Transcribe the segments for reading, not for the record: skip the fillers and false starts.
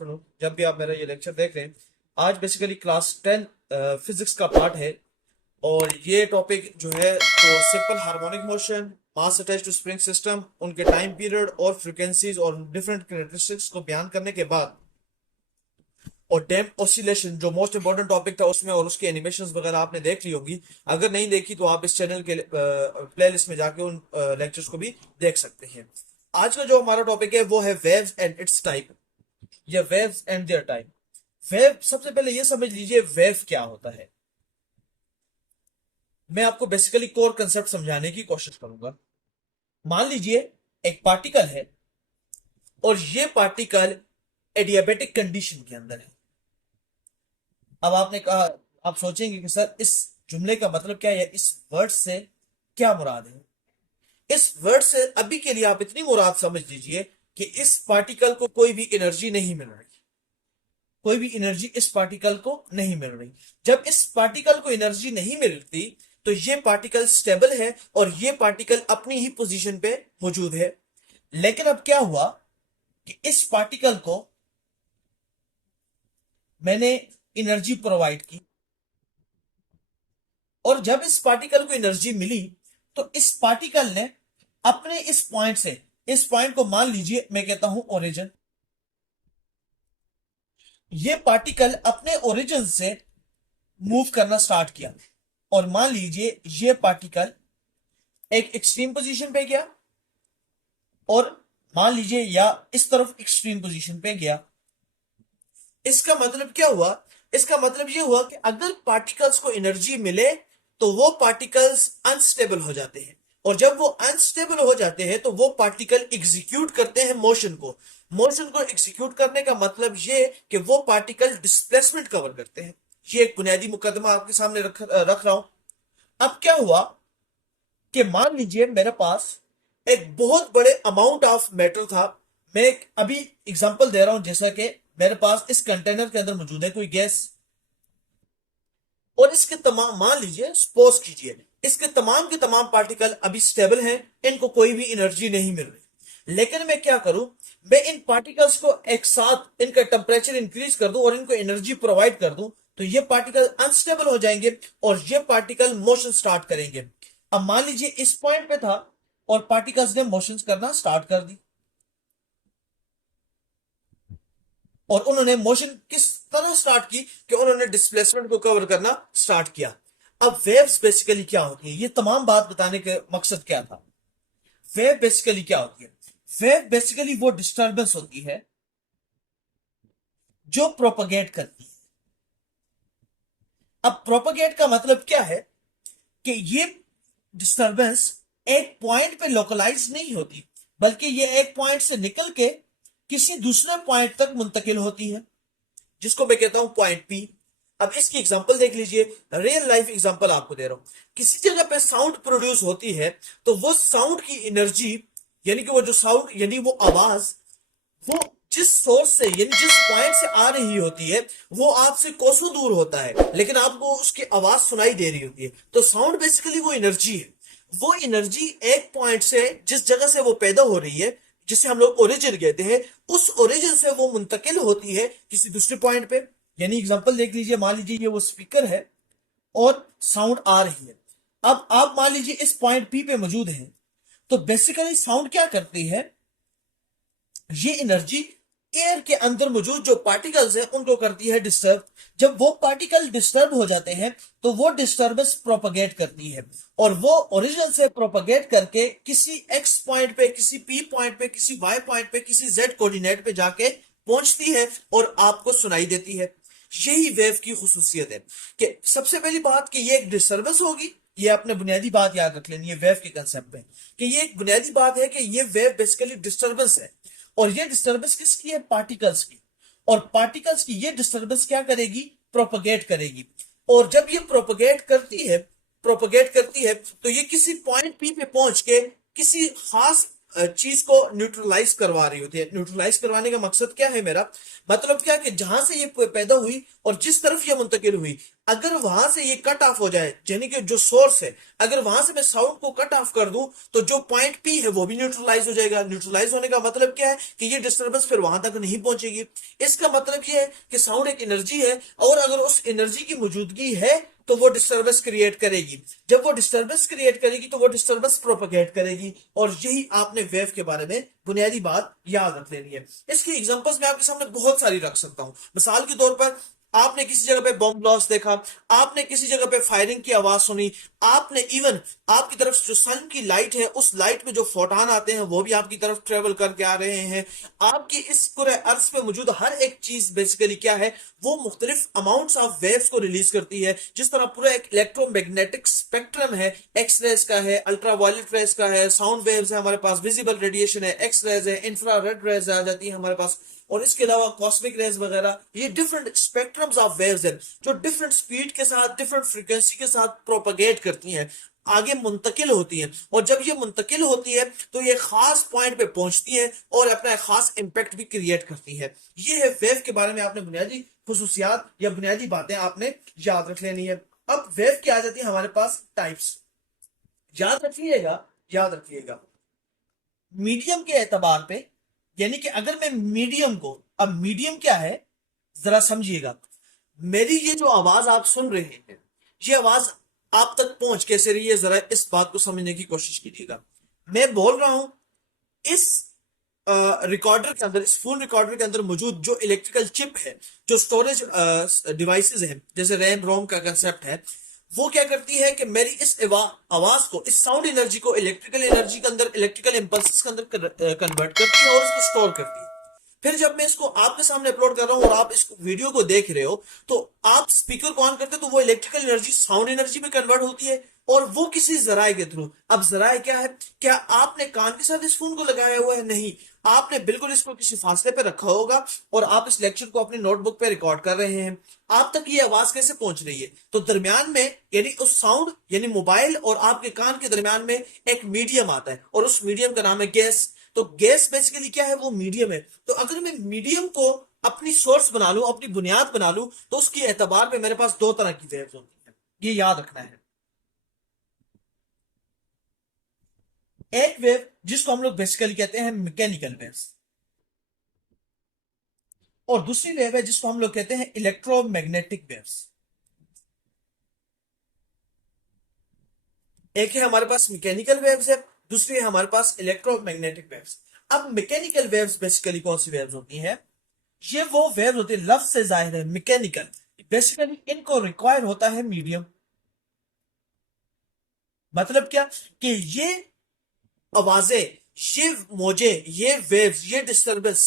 Afternoon, जब भी आप मेरा ये लेक्चर देख रहे हैं। आज बेसिकली क्लास 10 फिजिक्स का पार्ट है। और ये टॉपिक जो है तो simple harmonic motion, mass attach to spring system, उनके टाइम पीरियड और फ्रीक्वेंसीज और डिफरेंट कैरेक्टरिस्टिक्स को बयान करने के बाद, और डैम्प ऑसिलेशन जो मोस्ट इंपॉर्टेंट टॉपिक था उसमें, और उसकी एनिमेशंस वगैरह आपने देख ली होगी। अगर नहीं देखी तो आप इस चैनल के प्लेलिस्ट में जाके उन लेक्चर्स को भी देख सकते हैं। आज का जो हमारा टॉपिक है वो है वेव्स एंड इट्स टाइप, या waves and their type. Wave, सबसे पहले ये समझ लीजिए वेव क्या होता है। मैं आपको बेसिकली कोर कंसेप्ट समझाने की कोशिश करूंगा। मान लीजिए एक पार्टिकल है, और ये पार्टिकल एडियाबेटिक कंडीशन के अंदर है। अब आपने कहा, आप सोचेंगे कि सर इस जुमले का मतलब क्या है, इस वर्ड से क्या मुराद है। इस वर्ड से अभी के लिए आप इतनी मुराद समझ लीजिए कि इस पार्टिकल को कोई भी एनर्जी नहीं मिल रही, कोई भी एनर्जी इस पार्टिकल को नहीं मिल रही। जब इस पार्टिकल को एनर्जी नहीं मिलती तो ये पार्टिकल स्टेबल है और ये पार्टिकल अपनी ही पोजीशन पे मौजूद है। लेकिन अब क्या हुआ कि इस पार्टिकल को मैंने एनर्जी प्रोवाइड की, और जब इस पार्टिकल को एनर्जी मिली तो इस पार्टिकल ने अपने इस पॉइंट से, इस पॉइंट को मान लीजिए मैं कहता हूं ओरिजिन, ये पार्टिकल अपने ओरिजिन से मूव करना स्टार्ट किया। और मान लीजिए ये पार्टिकल एक एक्सट्रीम पोजीशन पे गया, और मान लीजिए या इस तरफ एक्सट्रीम पोजीशन पे गया। इसका मतलब क्या हुआ? इसका मतलब यह हुआ कि अगर पार्टिकल्स को एनर्जी मिले तो वो पार्टिकल्स अनस्टेबल हो जाते हैं, और जब वो अनस्टेबल हो जाते हैं तो वो पार्टिकल एग्जीक्यूट करते हैं मोशन को। मोशन को एग्जीक्यूट करने का मतलब ये कि वो पार्टिकल डिस्प्लेसमेंट कवर करते हैं। ये एक बुनियादी मुकदमा आपके सामने रख रहा हूं। अब क्या हुआ कि मान लीजिए मेरे पास एक बहुत बड़े अमाउंट ऑफ मेटल था। मैं एक अभी एग्जांपल दे रहा हूं, जैसा कि मेरे पास इस कंटेनर के अंदर मौजूद है कोई गैस, और इसके तमाम, मान लीजिए सपोज कीजिए इसके तमाम के तमाम पार्टिकल अभी स्टेबल हैं, इनको कोई भी एनर्जी नहीं मिल रही। लेकिन मैं क्या करूं, मैं इन पार्टिकल्स को एक साथ इनका टेम्परेचर इंक्रीज कर दूं और इनको एनर्जी प्रोवाइड कर दूं, तो ये पार्टिकल अनस्टेबल हो जाएंगे और ये पार्टिकल मोशन स्टार्ट करेंगे। अब मान लीजिए इस पॉइंट पे था और पार्टिकल्स ने मोशन करना स्टार्ट कर दी, और उन्होंने मोशन किस तरह स्टार्ट की कि उन्होंने डिस्प्लेसमेंट को कवर करना स्टार्ट किया। अब वेव्स बेसिकली क्या होती है, ये तमाम बात बताने का मकसद क्या था। वेव बेसिकली क्या होती है? वेव बेसिकली वो डिस्टरबेंस होती है जो प्रोपगेट करती है। अब प्रोपगेट का मतलब क्या है कि ये डिस्टरबेंस एक पॉइंट पे लोकलाइज नहीं होती, बल्कि ये एक पॉइंट से निकल के किसी दूसरे पॉइंट तक मुंतकिल होती है, जिसको मैं कहता हूं पॉइंट पी। अब इसकी एग्जांपल देख लीजिए, रियल लाइफ एग्जांपल आपको दे रहा हूं। किसी जगह पे साउंड प्रोड्यूस होती है तो वो साउंड की एनर्जी, यानी कि वो जो साउंड यानी वो आवाज, वो जिस सोर्स से यानी जिस पॉइंट से आ रही होती है वो आपसे कोसों दूर होता है, लेकिन आपको उसकी आवाज सुनाई दे रही होती है। तो साउंड बेसिकली वो एनर्जी है। वो एनर्जी एक पॉइंट से, जिस जगह से वो पैदा हो रही है, जिसे हम लोग ओरिजिन कहते हैं, उस ओरिजिन से वो मुंतकिल होती है किसी दूसरे पॉइंट पे। यानी एग्जांपल देख लीजिए, मान लीजिए ये वो स्पीकर है और साउंड आ रही है। अब आप मान लीजिए इस पॉइंट पी पे मौजूद हैं, तो बेसिकली साउंड क्या करती है, ये एनर्जी एयर के अंदर मौजूद जो पार्टिकल्स हैं उनको करती है डिस्टर्ब। जब वो पार्टिकल डिस्टर्ब हो जाते हैं तो वो डिस्टर्बेंस प्रोपगेट करती है, और वो ओरिजिन से प्रोपगेट करके किसी एक्स पॉइंट पे, किसी पी पॉइंट पे, किसी वाई पॉइंट पे, किसी जेड कोऑर्डिनेट पे जाके पहुंचती है और आपको सुनाई देती है। यही वेव की खुसूसियत है कि सबसे पहली बात कि ये एक डिस्टर्बेंस होगी। ये आपने बुनियादी बात याद रख लेनी है वेव के कंसेप्ट में, कि ये एक बुनियादी बात है कि ये वेव बेसिकली डिस्टर्बेंस है। और ये डिस्टर्बेंस किसकी है? पार्टिकल्स की। और पार्टिकल्स की ये डिस्टर्बेंस क्या करेगी? प्रोपगेट करेगी। और जब ये प्रोपगेट करती है तो ये किसी पॉइंट पी पे पहुंच के किसी खास चीज को न्यूट्रलाइज करवा रही होती है। न्यूट्रलाइज करवाने का मकसद क्या है मेरा, मतलब क्या कि जहां से ये पैदा हुई और जिस तरफ ये मुंतकिल हुई, अगर वहां से ये कट ऑफ हो जाए, यानी कि जो सोर्स है, अगर वहां से मैं साउंड को कट ऑफ कर दूं तो जो पॉइंट पी है वो भी न्यूट्रलाइज हो जाएगा। न्यूट्रलाइज होने का मतलब क्या है कि ये डिस्टर्बेंस फिर वहां तक नहीं पहुंचेगी। इसका मतलब ये है कि साउंड एक एनर्जी है, और अगर उस एनर्जी की मौजूदगी है तो वो डिस्टर्बेंस क्रिएट करेगी। जब वो डिस्टर्बेंस क्रिएट करेगी तो वो डिस्टर्बेंस प्रोपगेट करेगी, और यही आपने वेव के बारे में बुनियादी बात याद रख लेनी है। इसकी एग्जांपल्स मैं आपके सामने बहुत सारी रख सकता हूं। मिसाल के तौर पर, आपने किसी जगह पे बॉम्ब ब्लास्ट देखा, आपने किसी जगह पे फायरिंग की आवाज सुनी, आपने इवन आपकी तरफ से जो सन की लाइट है, उस लाइट में जो फोटान आते हैं वो भी आपकी तरफ ट्रेवल करके आ रहे हैं। आपकी इस पूरे अर्थ पे मौजूद हर एक चीज बेसिकली क्या है, वो मुख्तलिफ अमाउंट्स ऑफ वेव्स को रिलीज करती है। जिस तरह पूरा एक इलेक्ट्रोमैग्नेटिक स्पेक्ट्रम है, एक्स रेज का है, अल्ट्रावायलेट रेज का है, साउंड वेव्स है हमारे पास, विजिबल रेडिएशन है, एक्स रेज है, इंफ्रारेड रेज आ जाती है हमारे पास, और इसके अलावा कॉस्मिक रेज वगैरह। ये डिफरेंट स्पेक्ट्रम्स ऑफ वेव्स हैं जो डिफरेंट स्पीड के साथ, डिफरेंट फ्रीक्वेंसी के साथ प्रोपगेट करती हैं, आगे मुंतकिल होती हैं। और जब ये मुंतकिल होती है तो ये खास पॉइंट पे पहुंचती है और अपना खास इंपैक्ट भी क्रिएट करती है। ये है वेव के बारे में आपने बुनियादी खुसूसियात या बुनियादी बातें आपने याद रख लेनी है। अब वेव की आ जाती है हमारे पास टाइप्स। याद रखिएगा, याद रखिएगा, मीडियम के एतबार पे, यानी कि अगर मैं मीडियम को, अब मीडियम क्या है जरा समझिएगा। मेरी ये जो आवाज आप सुन रहे हैं, ये आवाज आप तक पहुंच कैसे रही है, जरा इस बात को समझने की कोशिश कीजिएगा। मैं बोल रहा हूं, इस रिकॉर्डर के अंदर, इस फोन रिकॉर्डर के अंदर मौजूद जो इलेक्ट्रिकल चिप है, जो स्टोरेज डिवाइसेस हैं, जैसे रैम रोम का कंसेप्ट है, वो क्या करती है कि मेरी इस आवाज को, इस साउंड एनर्जी को इलेक्ट्रिकल एनर्जी के अंदर, इलेक्ट्रिकल इंपल्सेस के अंदर कन्वर्ट करती है और उसको स्टोर करती है। फिर जब मैं इसको आपके सामने अपलोड कर रहा हूं और आप इस वीडियो को देख रहे हो, तो आप स्पीकर को ऑन करते हो तो वो इलेक्ट्रिकल एनर्जी साउंड एनर्जी में कन्वर्ट होती है, और वो किसी जराए के थ्रू। अब जराए क्या है, क्या आपने कान के साथ इस फोन को लगाया हुआ है? नहीं, आपने बिल्कुल इसको किसी फासले पे रखा होगा और आप इस लेक्चर को अपनी नोटबुक पे रिकॉर्ड कर रहे हैं। आप तक ये आवाज कैसे पहुंच रही है? तो दरमियान में, यानी उस साउंड, यानी मोबाइल और आपके कान के दरमियान में एक मीडियम आता है, और उस मीडियम का नाम है गैस। तो गैस बेसिकली क्या है, वो मीडियम है। तो अगर मैं मीडियम को अपनी सोर्स बना लूं, अपनी बुनियाद बना लूं, तो उसके एतबार में मेरे पास दो तरह की वेव्स होती है, ये याद रखना है। एक वेव जिसको हम लोग बेसिकली कहते हैं मैकेनिकल वेव्स, और दूसरी वेव है जिसको हम लोग कहते हैं इलेक्ट्रोमैग्नेटिक वेव्स। एक है हमारे पास मैकेनिकल वेव्स है, दूसरी है हमारे पास इलेक्ट्रोमैग्नेटिक वेव्स। अब मैकेनिकल वेव्स बेसिकली कौन सी वेव्स होती हैं? ये वो वेव्स होती है, लफ्ज से जाहिर है मैकेनिकल, बेसिकली इनको रिक्वायर होता है मीडियम। मतलब क्या कि ये आवाजें, ये मौजे, ये वेव्स, ये डिस्टरबेंस,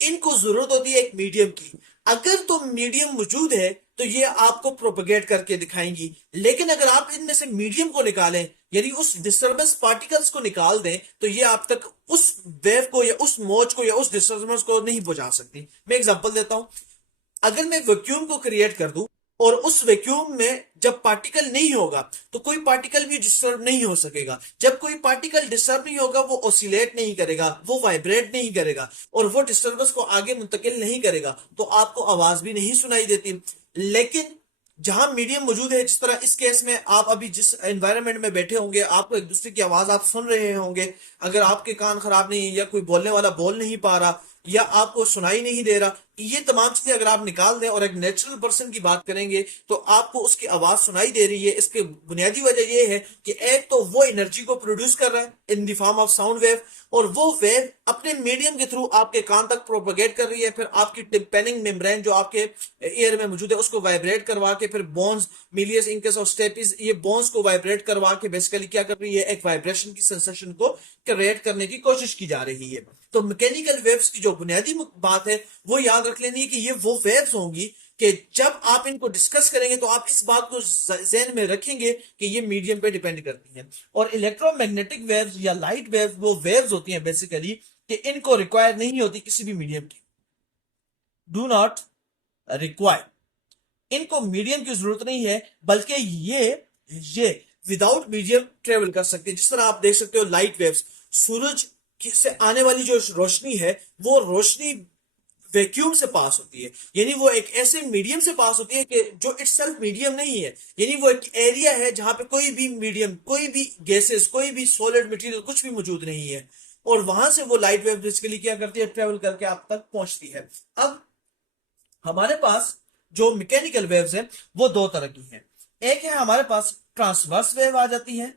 इनको जरूरत होती है एक मीडियम की। अगर तो मीडियम मौजूद है तो ये आपको प्रोपगेट करके दिखाएंगी, लेकिन अगर आप इनमें से मीडियम को निकालें, यानी उस डिस्टरबेंस पार्टिकल्स को निकाल दें, तो ये आप तक उस वेव को या उस मौज को या उस डिस्टरबेंस को नहीं पहुंचा सकती। मैं एग्जांपल देता हूं, अगर मैं वैक्यूम को क्रिएट कर दूं और उस वैक्यूम में जब पार्टिकल नहीं होगा तो कोई पार्टिकल भी डिस्टर्ब नहीं हो सकेगा। जब कोई पार्टिकल डिस्टर्ब नहीं होगा, वो ऑसिलेट नहीं करेगा, वो वाइब्रेट नहीं करेगा, और वो डिस्टर्बेंस को आगे मुंतकिल नहीं करेगा, तो आपको आवाज भी नहीं सुनाई देती। लेकिन जहां मीडियम मौजूद है, जिस तरह इस केस में आप अभी जिस एनवायरनमेंट में बैठे होंगे, आपको एक दूसरे की आवाज आप सुन रहे होंगे, अगर आपके कान खराब नहीं है, या कोई बोलने वाला बोल नहीं पा रहा, या आपको सुनाई नहीं दे रहा, ये तमाम चीजें अगर आप निकाल दें और एक नेचुरल पर्सन की बात करेंगे तो आपको उसकी आवाज सुनाई दे रही है। इसके बुनियादी वजह यह है कि एक तो वो एनर्जी को प्रोड्यूस कर रहा है in the form of sound wave, और वो वेव अपने मीडियम के थ्रू आपके कान तक प्रोपगेट कर रही है, फिर आपकी टिम्पेनिंग मेम्ब्रेन जो आपके ईयर में मौजूद है उसको वाइब्रेट करवा के, फिर बोन्स, मिलियस इंकस और स्टेपिस, ये बोन्स को वाइब्रेट करवा के बेसिकली क्या कर रही है, एक वाइब्रेशन की सेंसेशन को क्रिएट करने की कोशिश की जा रही है। तो मैकेनिकल वेव्स की जो बुनियादी बात है वो याद रख लेनी है कि ये वो वेव्स होंगी कि जब आप इनको डिस्कस करेंगे तो आप इस बात को ज़हन में रखेंगे कि ये मीडियम पे डिपेंड करती हैं। और इलेक्ट्रोमैग्नेटिक वेव्स या लाइट वेव्स वो वेव्स होती हैं बेसिकली कि इनको रिक्वायर नहीं होती किसी भी मीडियम की, डू नॉट रिक्वायर, इनको मीडियम की जरूरत नहीं है, बल्कि ये विदाउट मीडियम ट्रेवल कर सकते हैं। जिस तरह आप देख सकते हो लाइट वेव्स, सूरज से आने वाली जो रोशनी है वो रोशनी वैक्यूम से पास होती है, यानी वो एक ऐसे मीडियम से पास होती है कि जो इटसेल्फ मीडियम नहीं है, यानी वो एक एरिया है जहां पे कोई भी मीडियम, कोई भी गैसेस, कोई भी सॉलिड मटेरियल कुछ भी मौजूद नहीं है, और वहां से वो लाइट वेव बेसिकली क्या करती है, ट्रेवल करके आप तक पहुंचती है। अब हमारे पास जो मैकेनिकल वेव्स है वो दो तरह की हैं। एक है हमारे पास ट्रांसवर्स वेव आ जाती है,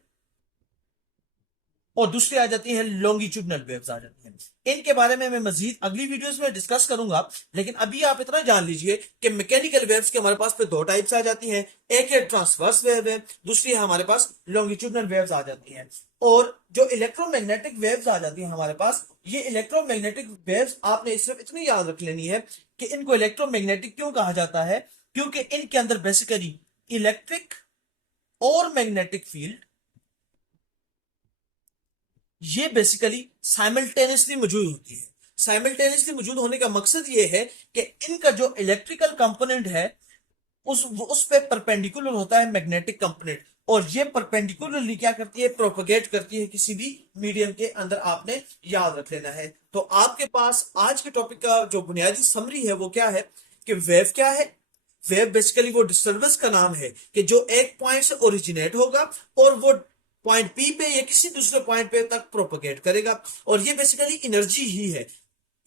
और दूसरी आ जाती है लॉन्गिट्यूडनल वेव्स आ जाती हैं। इनके बारे में मैं मजीद अगली वीडियोस में डिस्कस करूंगा, लेकिन अभी आप इतना जान लीजिए कि मैकेनिकल वेव्स के हमारे पास पे दो टाइप्स आ जाती हैं। एक है ट्रांसवर्स वेव है, दूसरी है हमारे पास लॉन्गिट्यूडनल वेव्स आ जाती हैं। और जो इलेक्ट्रोमैग्नेटिक वेव्स आ जाती हैं हमारे पास, ये इलेक्ट्रोमैग्नेटिक वेव्स आपने सिर्फ इतनी याद रख लेनी है कि इनको इलेक्ट्रोमैग्नेटिक क्यों कहा जाता है, क्योंकि इनके अंदर बेसिकली इलेक्ट्रिक और मैग्नेटिक फील्ड ये बेसिकली साइमल्टेनियसली मौजूद होती है। साइमल्टेनियसली मौजूद होने का मकसद ये है कि इनका जो इलेक्ट्रिकल कंपोनेंट है उस पे परपेंडिकुलर होता है मैग्नेटिक कंपोनेंट, और ये परपेंडिकुलरली क्या करती है, प्रोपोगेट करती है किसी भी मीडियम के अंदर। आपने याद रख लेना है। तो आपके पास आज के टॉपिक का जो बुनियादी समरी है वो क्या है कि वेव क्या है। वेव बेसिकली वो डिस्टर्बेंस का नाम है कि जो एक पॉइंट से ओरिजिनेट होगा और वो पॉइंट पी पे या किसी दूसरे पॉइंट पे तक प्रोपोगेट करेगा, और ये बेसिकली एनर्जी ही है।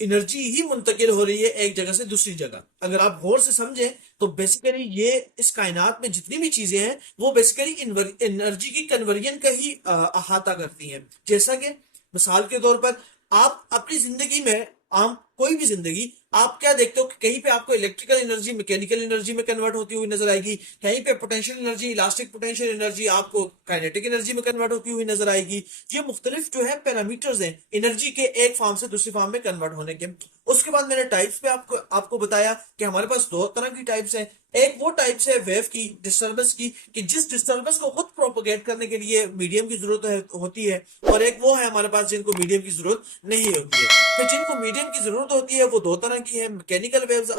एनर्जी ही मुंतकिल हो रही है एक जगह से दूसरी जगह। अगर आप गौर से समझें तो बेसिकली ये इस कायनात में जितनी भी चीजें हैं वो बेसिकली एनर्जी की कन्वर्जन का ही अहाता करती हैं। जैसा कि मिसाल के तौर पर आप अपनी जिंदगी में, आम कोई भी जिंदगी, आप क्या देखते हो कि कहीं पे आपको इलेक्ट्रिकल एनर्जी मैकेनिकल एनर्जी में कन्वर्ट होती हुई नजर आएगी, कहीं पे potential energy, elastic potential energy आपको काइनेटिक एनर्जी में कन्वर्ट होती हुई नजर आएगी। ये मुख्तलिफ जो है पैरामीटर्स हैं एनर्जी के एक फॉर्म से दूसरी फॉर्म में कन्वर्ट होने के। उसके बाद मैंने टाइप्स पे आपको बताया कि हमारे पास दो तरह की टाइप्स हैं। एक वो टाइप्स है वेव की, डिस्टर्बेंस की, कि जिस डिस्टर्बेंस को खुद प्रोपोगेट करने के लिए मीडियम की जरूरत होती है, और एक वो है हमारे पास जिनको मीडियम की जरूरत नहीं होती है। तो जिनको मीडियम की जरूरत होती है वो दो तरह की है, मैकेनिकल वेव्स,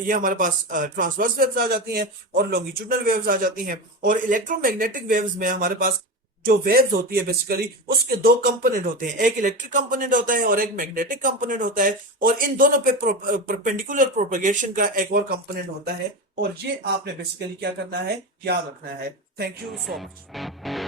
ये हमारे पास ट्रांसवर्स वेव्स आ जाती हैं, और लॉन्गिट्यूडनल वेव्स आ जाती हैं। और इलेक्ट्रोमैग्नेटिक वेव्स में हमारे पास जो वेव्स होती है बेसिकली उसके दो कंपोनेंट होते हैं, एक इलेक्ट्रिक कंपोनेंट होता है और एक मैग्नेटिक कंपोनेंट होता है, और इन दोनों पे परपेंडिकुलर प्रोपेगेशन का एक और कंपोनेंट होता है। और ये आपने बेसिकली क्या करना है, याद रखना है। Thank you so much.